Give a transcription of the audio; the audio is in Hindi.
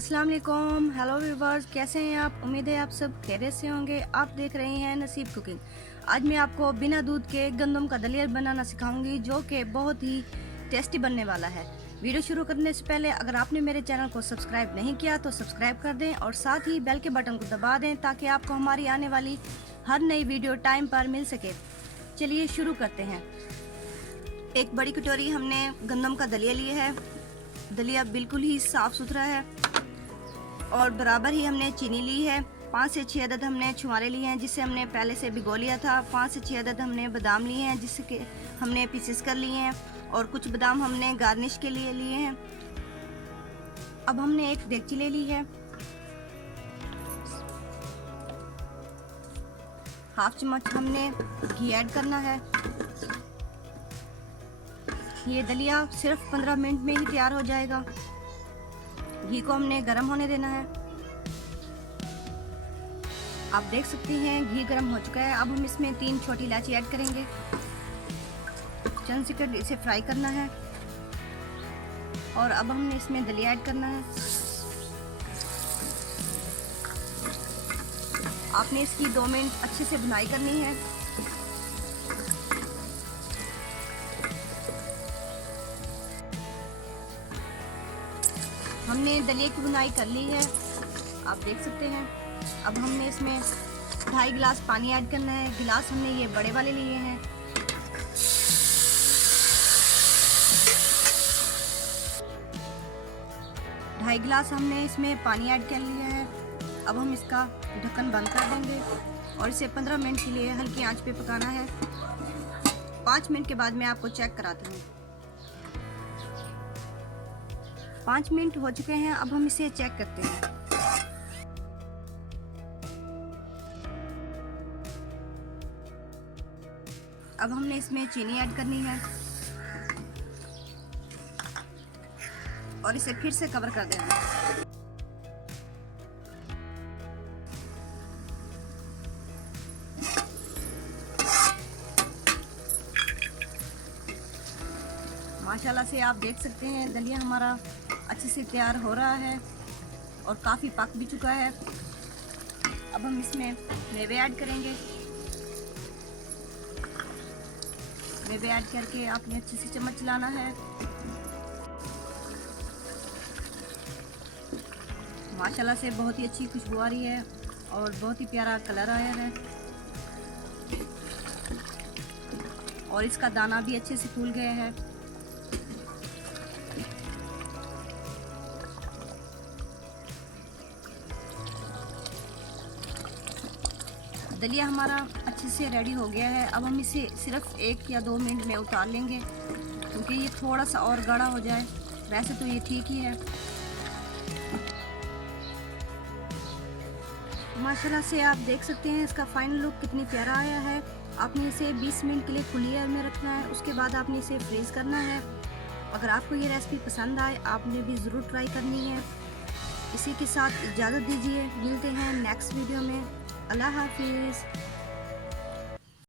अस्सलाम वालेकुम, हेलो व्यूवर्स, कैसे हैं आप? उम्मीद है आप सब खैरियत से होंगे। आप देख रहे हैं नसीब कुकिंग। आज मैं आपको बिना दूध के गंदम का दलिया बनाना सिखाऊंगी, जो कि बहुत ही टेस्टी बनने वाला है। वीडियो शुरू करने से पहले अगर आपने मेरे चैनल को सब्सक्राइब नहीं किया तो सब्सक्राइब कर दें और साथ ही बेल के बटन को दबा दें ताकि आपको हमारी आने वाली हर नई वीडियो टाइम पर मिल सके। चलिए शुरू करते हैं। एक बड़ी कटोरी हमने गंदम का दलिया लिया है। दलिया बिल्कुल ही साफ़ सुथरा है और बराबर ही हमने चीनी ली है। 5 से 6 अदद हमने छुहारे लिए हैं जिससे हमने पहले से भिगो लिया था। 5 से 6 अदद हमने बादाम लिए हैं जिससे कि हमने पीसेस कर लिए हैं और कुछ बादाम हमने गार्निश के लिए लिए हैं। अब हमने एक देगची ले ली है। हाफ चम्मच हमने घी ऐड करना है। ये दलिया सिर्फ 15 मिनट में ही तैयार हो जाएगा। घी को हमने गर्म होने देना है। आप देख सकते हैं घी गर्म हो चुका है। अब हम इसमें 3 छोटी इलायची ऐड करेंगे। चंद सेकंड इसे फ्राई करना है और अब हमने इसमें दलिया ऐड करना है। आपने इसकी 2 मिनट अच्छे से भुनाई करनी है। हमने दलिया की बुनाई कर ली है, आप देख सकते हैं। अब हमने इसमें 2.5 गिलास पानी ऐड करना है। गिलास हमने ये बड़े वाले लिए हैं। ढाई गिलास हमने इसमें पानी ऐड कर लिया है। अब हम इसका ढक्कन बंद कर देंगे और इसे 15 मिनट के लिए हल्की आंच पे पकाना है। 5 मिनट के बाद मैं आपको चेक कराती हूँ। 5 मिनट हो चुके हैं। अब हम इसे चेक करते हैं। अब हमने इसमें चीनी ऐड करनी है और इसे फिर से कवर कर देना है। माशाल्लाह से आप देख सकते हैं दलिया हमारा अच्छे से तैयार हो रहा है और काफ़ी पक भी चुका है। अब हम इसमें मेवे ऐड करेंगे। मेवे ऐड करके आपने अच्छे से चम्मच चलाना है। माशाल्लाह से बहुत ही अच्छी खुशबू आ रही है और बहुत ही प्यारा कलर आया है और इसका दाना भी अच्छे से फूल गया है। दलिया हमारा अच्छे से रेडी हो गया है। अब हम इसे सिर्फ 1 या 2 मिनट में उतार लेंगे क्योंकि ये थोड़ा सा और गाढ़ा हो जाए। वैसे तो ये ठीक ही है। माशाल्लाह से आप देख सकते हैं इसका फाइनल लुक कितनी प्यारा आया है। आपने इसे 20 मिनट के लिए खुली एयर में रखना है। उसके बाद आपने इसे फ्रीज करना है। अगर आपको ये रेसिपी पसंद आए आपने भी ज़रूर ट्राई करनी है। इसी के साथ इजाज़त दीजिए। मिलते हैं नेक्स्ट वीडियो में। अल्लाह हाफिज़।